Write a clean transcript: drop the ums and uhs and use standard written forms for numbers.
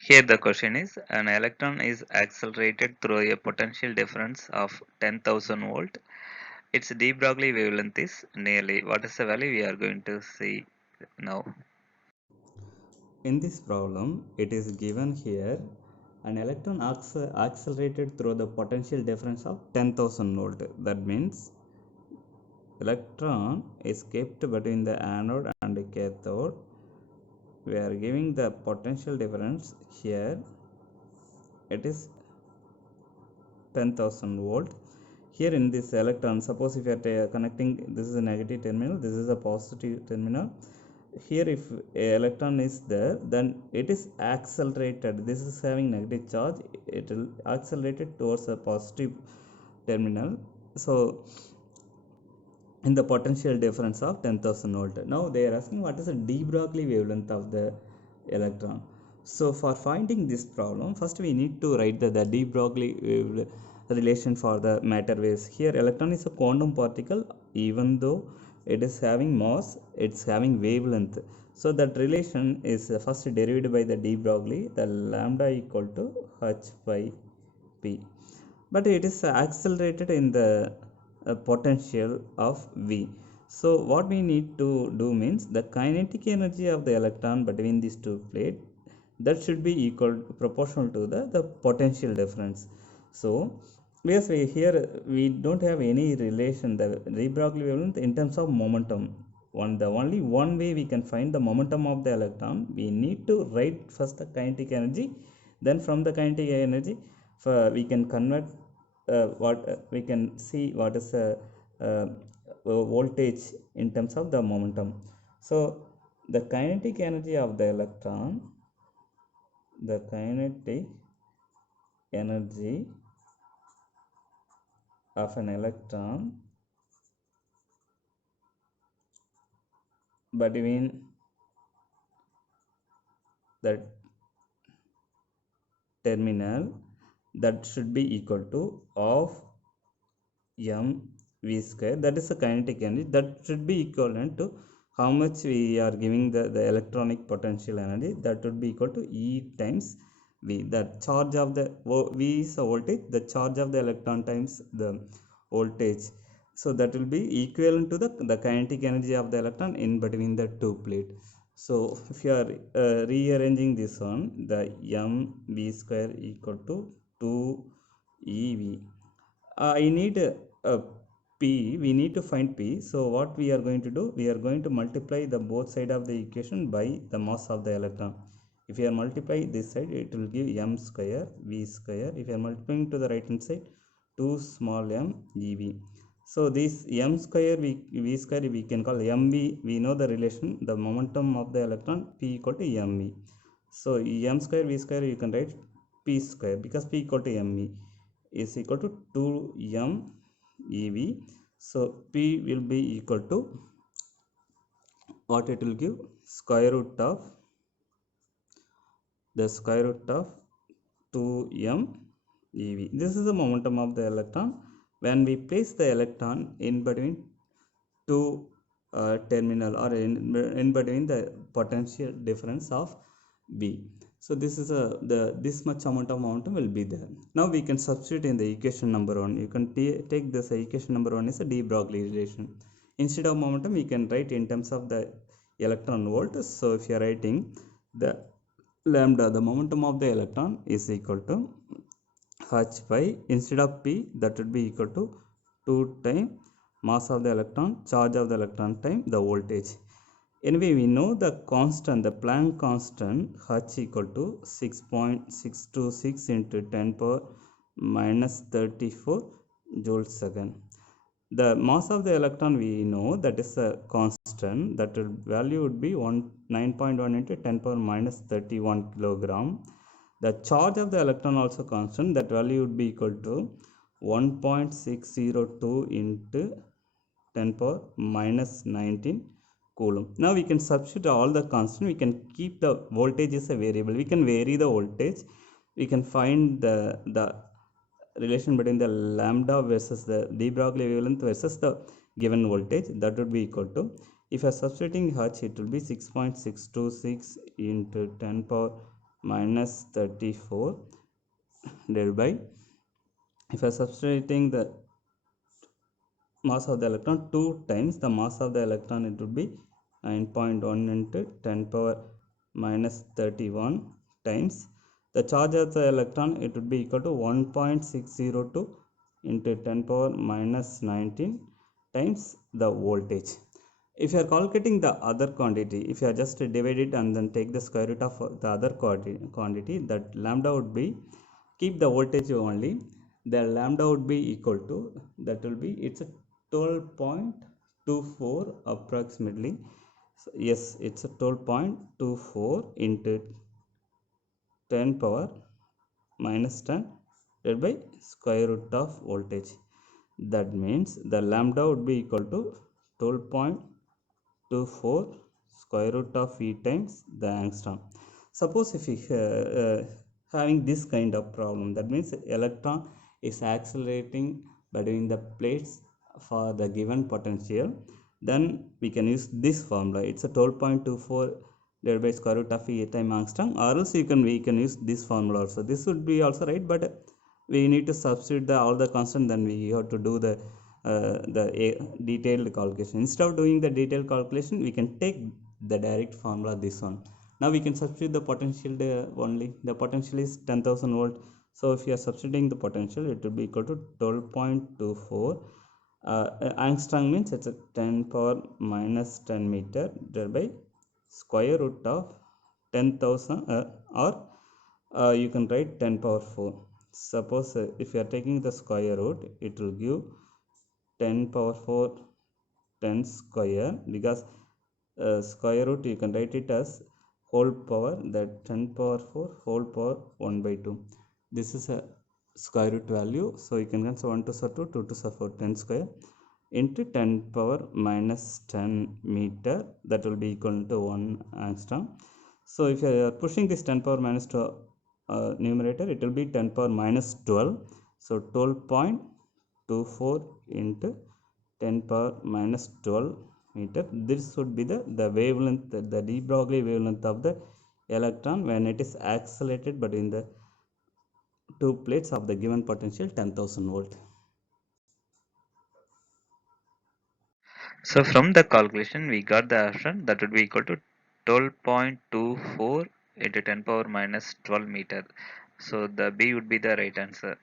Here the question is, an electron is accelerated through a potential difference of 10,000 volt. Its de Broglie wavelength is nearly. What is the value we are going to see now? In this problem, it is given here an electron accelerated through the potential difference of 10,000 volt. That means electron is kept between the anode and the cathode. We are giving the potential difference here. It is 10,000 volt. Here in this electron, suppose if you are connecting, this is a negative terminal, this is a positive terminal. Here if a electron is there, then it is accelerated. This is having negative charge, it will accelerate it towards a positive terminal. So in the potential difference of 10,000 volt. Now they are asking what is the de Broglie wavelength of the electron. So for finding this problem, first we need to write the de Broglie relation for the matter waves. Here electron is a quantum particle, even though it is having mass, it's having wavelength. So that relation is first derived by the de Broglie, the lambda equal to h by p, but it is accelerated in the potential of V. So what we need to do means the kinetic energy of the electron between these two plates, that should be equal proportional to the potential difference. So yes, here we don't have any relation, the de Broglie wavelength in terms of momentum. The only one way we can find the momentum of the electron, we need to write first the kinetic energy, then from the kinetic energy we can convert what we can see what is the uh, voltage in terms of the momentum. So the kinetic energy of the electron, the kinetic energy of an electron between the terminal, that should be equal to of m v square, that is the kinetic energy, that should be equivalent to how much we are giving the electronic potential energy, that would be equal to E times V. The charge of the V is a voltage, the charge of the electron times the voltage. So that will be equivalent to the kinetic energy of the electron in between the two plate. So if you are rearranging this one, the m v square equal to 2 ev. I need a p, we need to find p. So what we are going to do, we are going to multiply the both side of the equation by the mass of the electron. If you are multiply this side, it will give m square v square. If you are multiplying to the right hand side, 2 small m ev. So this m square v square we can call mv. We know the relation, the momentum of the electron, p equal to mv. So m square v square you can write p square, because p equal to mv is equal to 2m ev. So p will be equal to what, it will give square root of the square root of 2m ev. This is the momentum of the electron when we place the electron in between two terminal, or in between the potential difference of V. So this is this much amount of momentum will be there. Now we can substitute in the equation number 1. You can take this equation number 1 is a de Broglie relation. Instead of momentum, we can write in terms of the electron volt. So if you are writing the lambda, the momentum of the electron is equal to h by, instead of p, that would be equal to 2 times mass of the electron, charge of the electron time the voltage. Anyway, we know the constant, the Planck constant, h equal to 6.626 into 10 power minus 34 joules second. The mass of the electron we know that is a constant, that value would be 9.1 into 10 power minus 31 kilogram. The charge of the electron also constant, that value would be equal to 1.602 into 10 power minus 19 coulomb. Now we can substitute all the constant, we can keep the voltage as a variable, we can vary the voltage, we can find the relation between the lambda versus the de Broglie wavelength versus the given voltage, that would be equal to, if you are substituting h, it will be 6.626 into 10 power minus 34 divided by, if I substituting the mass of the electron 2 times the mass of the electron, it would be 9.1 into 10 power minus 31 times the charge of the electron, it would be equal to 1.602 into 10 power minus 19 times the voltage. If you are calculating the other quantity, if you are just divide it and then take the square root of the other quantity, that lambda would be, keep the voltage only, the lambda would be equal to, that will be, it's a 12.24 approximately. So yes, it's a 12.24 into 10 power minus 10 divided by square root of voltage. That means the lambda would be equal to 12.24 square root of E times the angstrom. Suppose if we having this kind of problem, that means electron is accelerating between the plates for the given potential, then we can use this formula. It's a 12.24 divided by square root of E time angstrom, or else we can use this formula also. This would be also right, but we need to substitute all the constant, then we have to do the detailed calculation. Instead of doing the detailed calculation, we can take the direct formula, this one. Now we can substitute the potential only. The potential is 10,000 volt, so if you are substituting the potential, it will be equal to 12.24 angstrom, means it's a 10 power minus 10 meter divided by square root of 10,000, or you can write 10 power 4. Suppose if you are taking the square root, it will give 10 power 4 10 square, because square root you can write it as whole power, that 10 power 4 whole power 1 by 2. This is a square root value, so you can cancel 1 to 2, 2 to 4, 10 square into 10 power minus 10 meter, that will be equal to 1 angstrom. So if you are pushing this 10 power minus 2 numerator, it will be 10 power minus 12, so 12.24 into 10 power minus 12 meter. This would be the wavelength, the de Broglie wavelength of the electron when it is accelerated between the two plates of the given potential 10,000 volt. So from the calculation, we got the answer that would be equal to 12.24 into 10 power minus 12 meter. So the B would be the right answer.